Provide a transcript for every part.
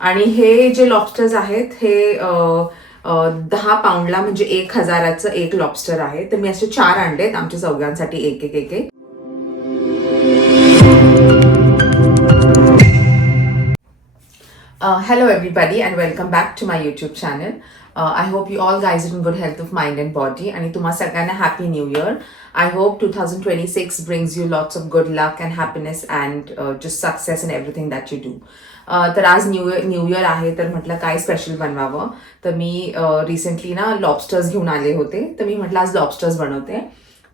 आणि हे जे लॉबस्टर्स आहेत हे 10 पाऊंडला म्हणजे 1,000चं एक लॉबस्टर आहे. तर मी असे 4 आणलेत आमच्या चौघांसाठी एक एक एक एक. Hello everybody and welcome back to my YouTube channel. I hope you all guys are in good health of mind and body. आणि तुम्हा सगळ्यांना happy new year. I hope 2026 brings you lots of good luck and happiness and just success in everything that you do. तर आज new year आहे तर म्हटलं काय special बनवावं. तर मी रिसेंटली ना लॉबस्टर्स घेऊन आले होते. तर मी म्हटलं आज लॉबस्टर्स बनवते.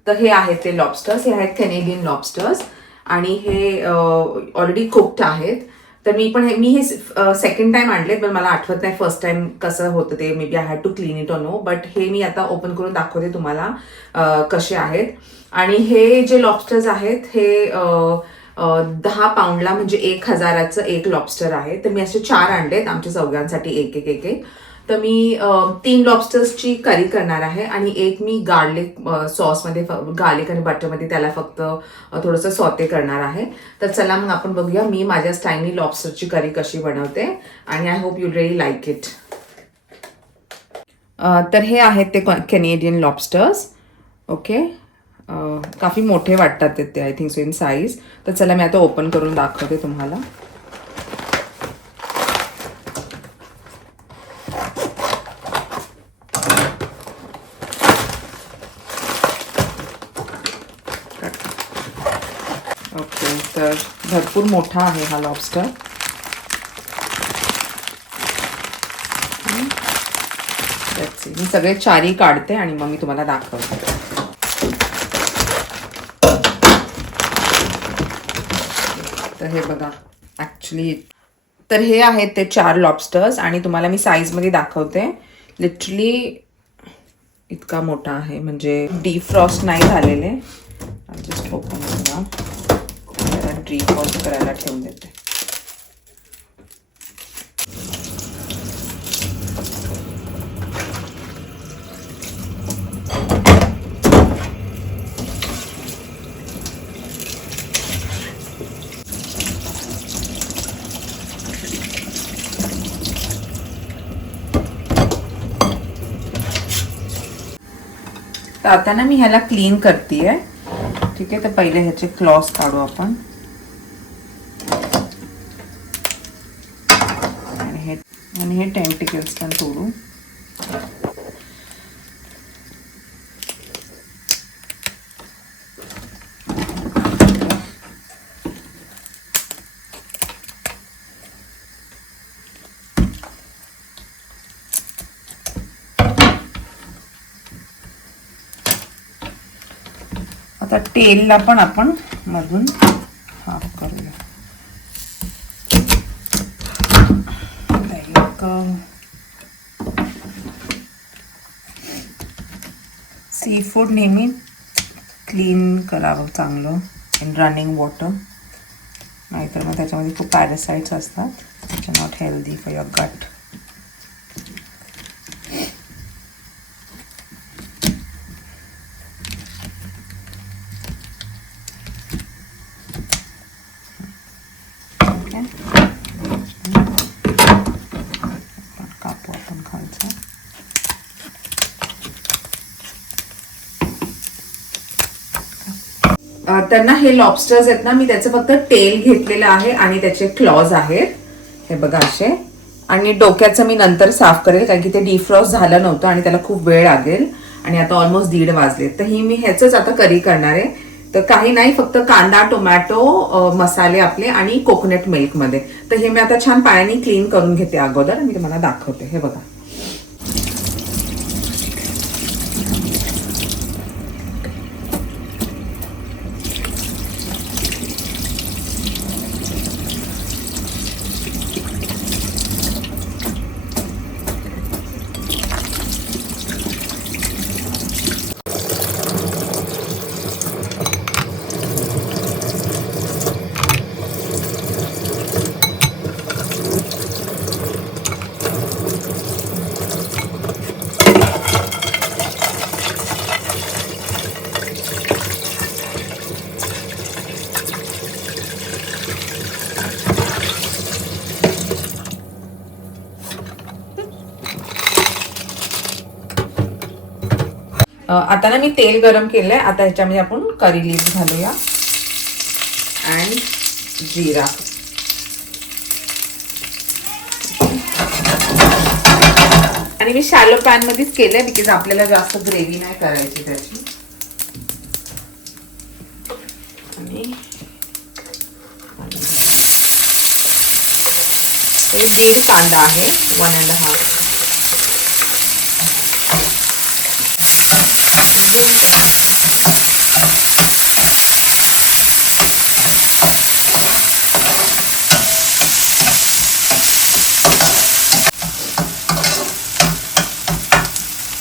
तर हे आहेत ते लॉबस्टर्स. हे आहेत कॅनेडियन लॉबस्टर्स आणि हे ऑलरेडी कुक्ड आहेत. तर मी हे सेकंड टाइम आणले, पण मला आठवत नाही फर्स्ट टाइम कसं होतं ते. May be I had to clean it or no. But हे मी आता ओपन करून दाखवते तुम्हाला कसे आहेत. आणि हे जे लॉबस्टर्स आहेत हे 10 पाऊंडला म्हणजे 1,000चं एक लॉबस्टर आहे. तर मी असे 4 आणलेत आमच्या चौघांसाठी एक एक एक एक. तर मी 3 लॉबस्टर्सची करी करणार आहे आणि एक मी गार्लिक सॉसमध्ये गार्लिक आणि बटरमध्ये त्याला फक्त थोडंसं सॉते करणार आहे. तर चला मग आपण बघूया मी माझ्या स्टाईलनी लॉबस्टरची करी कशी बनवते आणि I hope you really like it. तर हे आहेत ते कॅनेडियन लॉबस्टर्स. ओके, काफी मोठे वाटतात ते I think so in size. तर चला मी आता ओपन करून दाखवते तुम्हाला. ओके, तर भरपूर मोठा आहे हा लॉबस्टर. मी सगळे 4ही काढते आणि मग मी तुम्हाला दाखवते. तर हे बघा ॲक्च्युली तर हे आहेत ते 4 लॉबस्टर्स आणि तुम्हाला मी साईजमध्ये दाखवते. लिटरली इतका मोठा आहे, म्हणजे डीफ्रॉस्ट नाही झालेले. जस्ट ओपन करा, डीफ्रॉस्ट करायला ठेवून देते. तर आता ना मी ह्याला क्लीन करतेय. ठीक आहे, तर पहिले ह्याचे क्लॉस काढू आपण. आणि हे टेंटिकल्स पण तोडू. आता तेलला पण आपण मधून हाफ करूया. सी फूड नेहमी क्लीन करावं चांगलं इन रनिंग वॉटर, नाहीतर मग त्याच्यामध्ये खूप पॅरासाइट्स असतात. Which are not healthy for your गट. कापू आपण खालचं. तर ना हे लॉबस्टर्स आहेत ना, मी त्याचं फक्त टेल घेतलेलं आहे आणि त्याचे क्लॉज आहेत हे बघा असे. आणि डोक्याचं मी नंतर साफ करेल कारण की ते डिफ्रॉस्ट झालं नव्हतं आणि त्याला खूप वेळ लागेल. आणि आता ऑलमोस्ट 1:30 वाजले. तर ही मी ह्याचंच आता करी करणार आहे. तर काही नाही, फक्त कांदा, टोमॅटो, मसाले आपले आणि कोकोनट मिल्कमध्ये. तर हे मी आता छान पाण्याने क्लीन करून घेते अगोदर. मी तुम्हाला दाखवते. हे बघा, आता ना मी तेल गरम केलंय. आता ह्याच्यामध्ये आपण करी लीव्स घालूया अँड जिरा. आणि मी शॅलो पॅन मध्येच केलंय बिकॉज आपल्याला जास्त ग्रेव्ही नाही करायची त्याची. आणि दीड कांदा आहे, 1.5.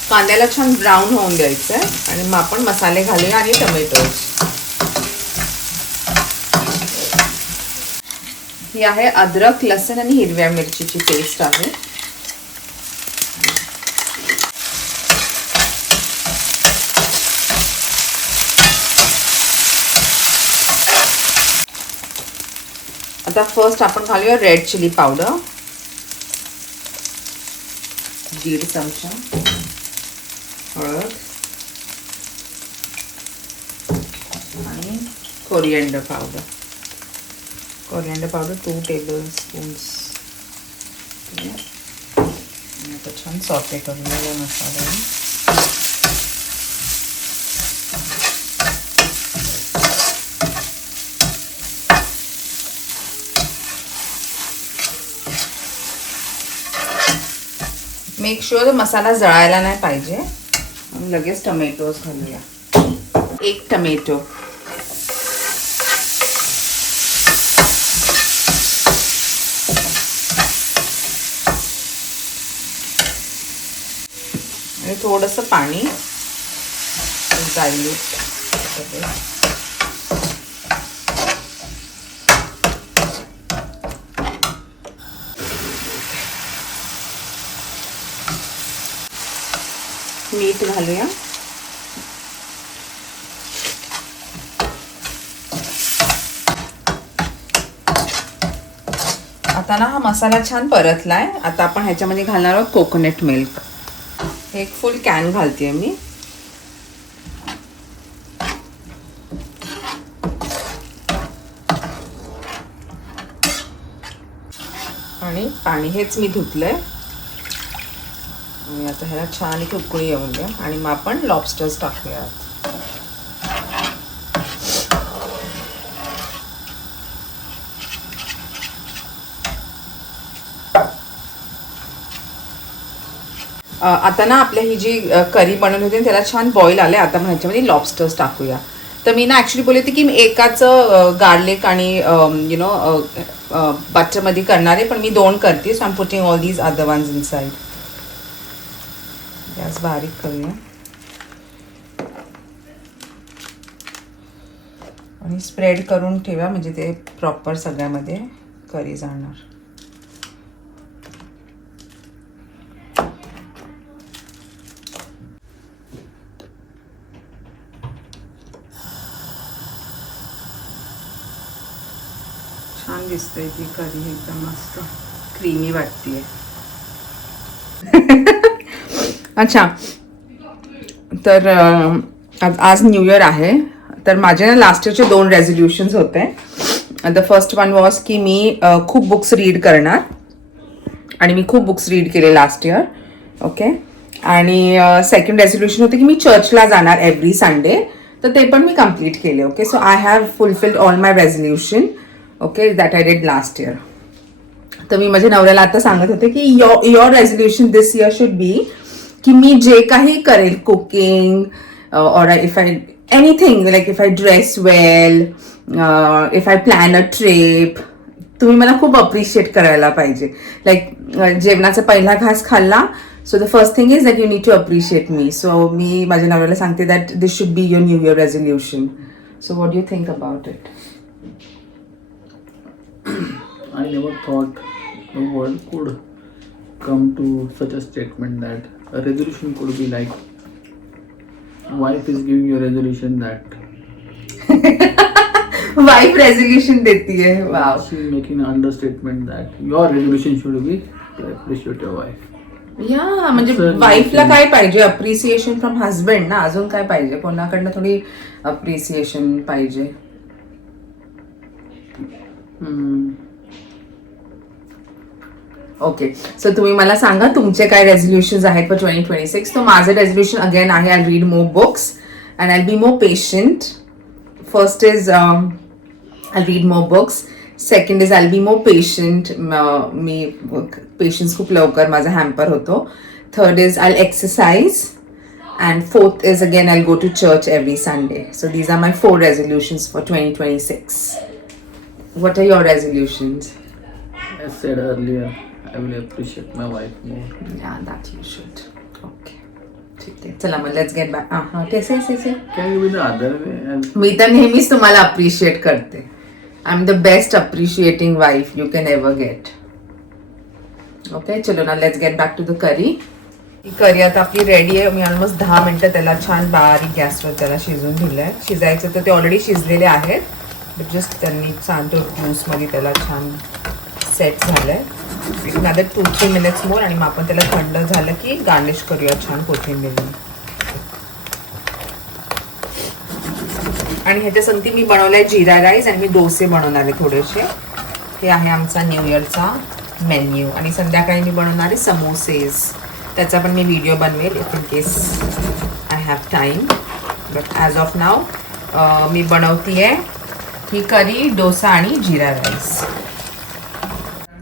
कांद्याला छान ब्राऊन होऊन द्यायचं आहे आणि मग आपण मसाले घालूया आणि टोमॅटो. ही आहे अद्रक, लसूण आणि हिरव्या मिरचीची पेस्ट आहे. आता फर्स्ट आपण घालूया रेड चिली पावडर, 1.5 चमचा. हळद आणि कोरिएंडर पावडर. 2 टेबलस्पून्स. आता छान सॉटे करूया या मसाल्याने. मेक शुअर मसाला जळायला नाही पाहिजे. लगेच टोमॅटोज घालूया. 1 टोमॅटो. आणि थोडंसं पाणी डायल्यूट. मीठ घालूया. आता ना हा मसाला छान परतलाय. आता आपण ह्याच्यामध्ये घालणार आहोत कोकोनट मिल्क. 1 फुल कॅन घालते मी. आणि पाणी हेच मी धुतलंय. आणि आता ह्याला छान एक उकळी येऊन द्या आणि मग आपण लॉबस्टर्स टाकूया. आता ना आपल्या ही जी करी बनवली होती त्याला छान बॉईल आले. आता आपण ह्याच्यामध्ये लॉबस्टर्स टाकूया. तर मी ना ॲक्च्युली बोलले होते की मी एकाच गार्लिक आणि बटरमध्ये करणार आहे, पण मी 2 करते. So I am putting all these other ones inside. Gas बारीक करूया आणि स्प्रेड करून ठेवा म्हणजे ते प्रॉपर सगळ्यामध्ये करी जाणार. छान दिसतंय ती करी, एकदम मस्त क्रीमी वाटतेय. अच्छा, तर आज न्यू इयर आहे. तर माझे ना लास्ट इयरचे 2 रेझोल्युशन्स होते. द फर्स्ट वन वॉज की मी खूप बुक्स रीड करणार आणि मी खूप बुक्स रीड केले लास्ट इयर. ओके. आणि सेकंड रेझोल्युशन होतं की मी चर्चला जाणार एव्हरी संडे. तर ते पण मी कम्प्लीट केले. Okay. So I have fulfilled all my resolution. Okay, that I did last year. तर मी माझ्या नवऱ्याला आता सांगत होते की your resolution this year should be की मी जे काही करेल, कुकिंग और if I anything, like if I dress well, if I plan a trip, तुम्ही मला खूप अप्रिशिएट करायला पाहिजे. लाईक जेवणाचा पहिला घास खाल्ला, so the first thing is that you need to appreciate me. So मी माझ्या नवऱ्याला सांगते that this should be your new year resolution. So what do you think about it? I never thought the world could come to such a statement that a resolution could be like, wife is giving you a resolution that wife resolution देती है. Wow. she is making an understatement that your resolution should be to appreciate your wife. या म्हणजे Absolutely. वाईफला काय पाहिजे, appreciation from husband ना, अजून काय पाहिजे, कोणाकडनं थोडी अप्रिसिएशन पाहिजे. ओके, सो तुम्ही मला सांगा तुमचे काय रेझोल्युशन्स आहेत फॉर 2026. तर माझं रेझोल्युशन अगेन आहे, I read more books and I be more patient. First is I read more books. Second is I be more patient. Me patience खूप लवकर माझा हॅम्पर होतो. Third is I exercise. And fourth is again I'll go to church every Sunday. So these are my 4 resolutions for 2026. What are your resolutions? As said earlier, I will appreciate my wife more. Yeah, that you should. Okay. ठीक आहे, चला मग let's get back. ते say. Can you be the other way? And मी तर नेहमीच तुम्हाला appreciate करते. I'm the best appreciating wife you can ever get. Okay, चलो ना let's get back to the curry. ही करी आता आपली रेडी आहे. मी ऑलमोस्ट 10 मिनिटं त्याला छान बारीक गॅसवर त्याला शिजून दिलं आहे. शिजायचं तर ते ऑलरेडी शिजलेले आहेत, बट जस्ट त्यांनी छान तो ज्यूसमध्ये त्याला छान सेट झालं आहे. अनदर 2-3 मिनिट्स मोर आणि मग आपण त्याला थंड झालं की गार्निश करूया छान कोथिंबीरने. आणि ह्याच्या संगती मी बनवलाय जिरा राईस आणि मी डोसे बनवणार आहे थोडेसे. हे आहे आमचा न्यू इयरचा मेन्यू. आणि संध्याकाळी मी बनवणार आहे समोसेस. त्याचा पण मी व्हिडिओ बनवेल if in case I have time. But as of now मी बनवते आहे ही करी, डोसा आणि जिरा राईस.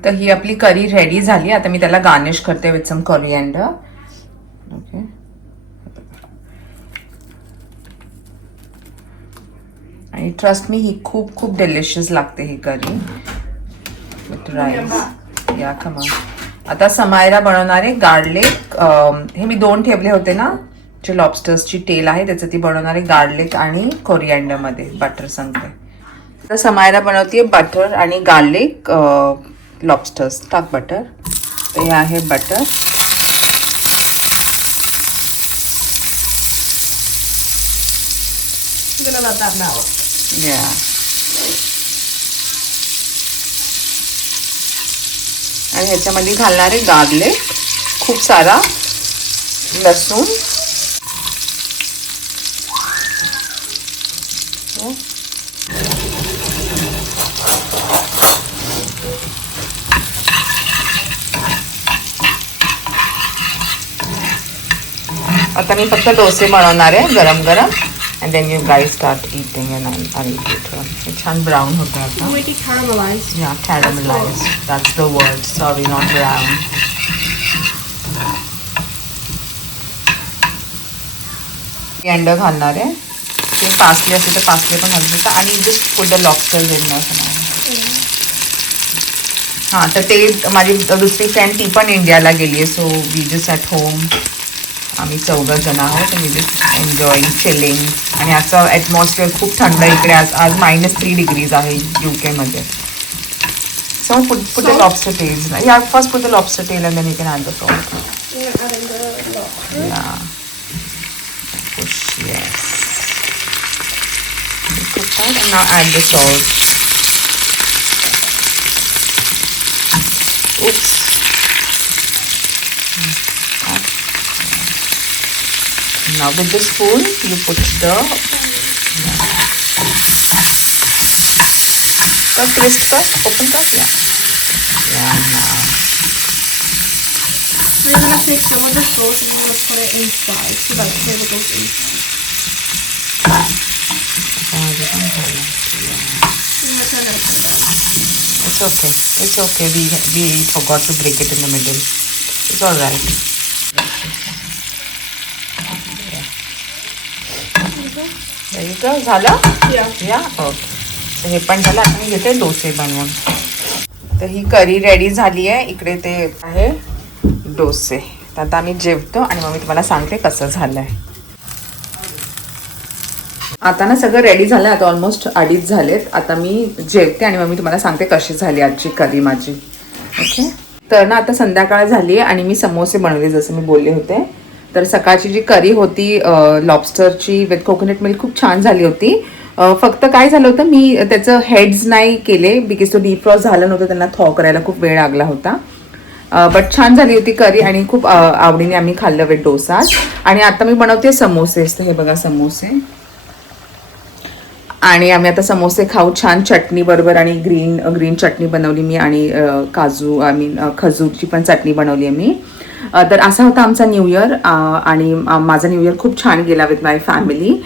तर ही आपली करी रेडी झाली. आता मी त्याला गार्निश करते विथ सम कोरिएंडर. ओके, आणि ट्रस्ट मी ही खूप खूप डिलिशियस लागते ही करी विथ राईस. या कमा. आता समायरा बनवणार आहे गार्लिक. हे मी 2 ठेवले होते ना, जे लॉबस्टर्सची टेल आहे त्याचं ती बनवणार आहे गार्लिक आणि कोरिएंडरमध्ये बटर सांगते. तर समायरा बनवते बटर आणि गार्लिक लॉबस्टर्स. टाक बटर. हे आहे बटर. या आणि ह्याच्यामध्ये घालणार आहे गार्लिक, खूप सारा लसूण. आता मी फक्त डोसे बनवणार आहे गरम गरम. and then you guys start eating and I'll eat it. हे छान ब्राऊन होतं आता. Already caramelized. Yeah, caramelized. That's the word. Sorry, not brown. अंडा घालणार आहे. तुम्ही पासली असेल तर पासले पण घालू शकता. आणि just put the lobster in हां, तर ते माझी दुसरी फ्रेंड ती पण इंडियाला गेली आहे. So we just at home. आम्ही 4 जण आहोत. आणि जस्ट एन्जॉईंग चिलिंग. आणि आजचा ॲटमॉस्फिअर खूप थंड इकडे. आज -3 डिग्रीज आहे UK मध्ये. So put the lobster tails. Yeah first put the lobster tail and then you can add the salt. Adding the lobster. या push, yes. Put that and now add the salt. Oops. Now with the spoon you put the twist cut, open cut, yeah now. So you're gonna take some of the sauce and you're gonna put it inside so that flavor goes in. You're gonna turn it upside down. It's okay. We forgot to break it in the middle. It's all right. There you go. झालं? Yeah. Okay. हे पण झालं. आता मी घेते डोसे बनवून. तर ही करी ready झाली आहे. इकडे ते आहे डोसे. तर आता आम्ही जेवतो आणि मग मी तुम्हाला सांगते कसं झालं आहे. आता ना सगळं रेडी झालं. आता ऑलमोस्ट 2:30 झालेत. आता मी जेवते आणि मग मी तुम्हाला सांगते कशी झाली आजची करी माझी. ओके. तर ना आता संध्याकाळ झाली आहे आणि मी समोसे बनवले जसं मी बोलले होते. तर सकाळची जी करी होती लॉबस्टरची विथ कोकोनट मिल्क खूप छान झाली होती. फक्त काय झालं होतं, मी त्याचं हेड्स नाही केले बिकॉज तो डीफ्रॉस्ट झालं नव्हतं. त्यांना थॉ करायला खूप वेळ लागला होता. बट छान झाली होती करी आणि खूप आवडीने आम्ही खाल्लं विथ डोसा. आणि आता मी बनवते समोसे. तर हे बघा समोसे. आणि आम्ही आता समोसे खाऊ छान चटणी बरोबर. आणि ग्रीन चटणी बनवली मी आणि काजू खजूरची पण चटणी बनवली आहे मी. तर असा होता आमचा न्यू इयर. आणि माझा न्यू इयर खूप छान गेला विथ माय फॅमिली.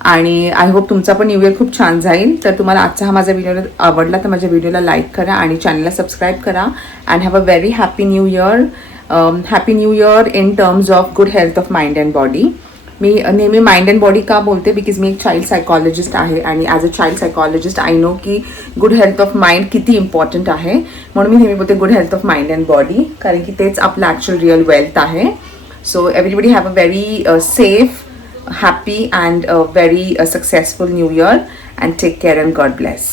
आणि आय होप तुमचा पण न्यू इयर खूप छान जाईल. तर तुम्हाला आजचा हा माझा व्हिडिओ आवडला तर माझ्या व्हिडिओला लाईक करा आणि चॅनलला सबस्क्राईब करा. And have a very happy new year. Happy new year in terms of good health of mind and body. मी नेहमी माइंड अँड बॉडी का बोलते, बिकॉज मी एक चाइल्ड सायकॉलॉजिस्ट आहे आणि as a child psychologist I know की good health of mind किती important आहे. म्हणून मी नेहमी बोलते good health of mind and body, कारण की तेच आपलं ॲक्च्युअल रिअल वेल्थ आहे. So everybody have a very safe, happy and a very successful new year, and take care and God bless.